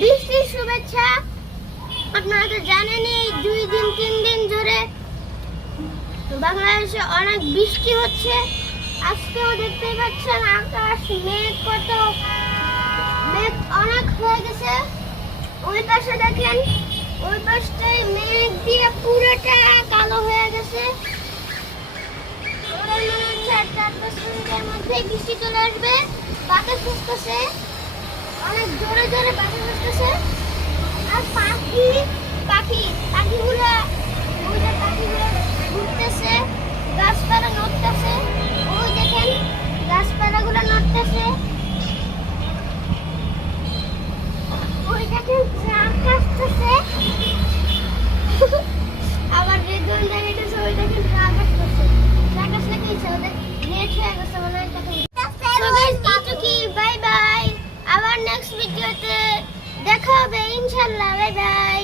বৃষ্টির শুভেচ্ছা। আপনারা তো জানেনই 2-3 দিন ধরে বাংলাদেশে অনেক বৃষ্টি হচ্ছে। আজকেও দেখতে পাচ্ছেন আকাশ মেঘ অনেক হয়ে গেছে। ওই পাশে দেখেন, ওই পাশটায় মেঘ দিয়ে পুরোটা কালো হয়ে গেছে। মনে হচ্ছে 4-5 মিনিটের মধ্যে বৃষ্টি চলে আসবে। বাতাস আসতেছে, অনেক জোরে জোরে বাতাস আসতেছে। আর পাখিগুলো ঘুরতেছে, গাছপালা নড়তেছে। ওই দেখেন গাছপালাগুলো নড়তেছে। ওই দেখেন ট্রাক আসতেছে। আবার রেগুন দেখাইতেছে, ওই দেখেন ট্রাক আসতেছে। ট্রাক আসলে কি হচ্ছে? ওদের লেট হয়ে গেছে মনে হয়। So guys, এইটুকুই, বাই বাই। আবার নেক্সট ভিডিওতে দেখা হবে ইনশাআল্লাহ। Bye bye.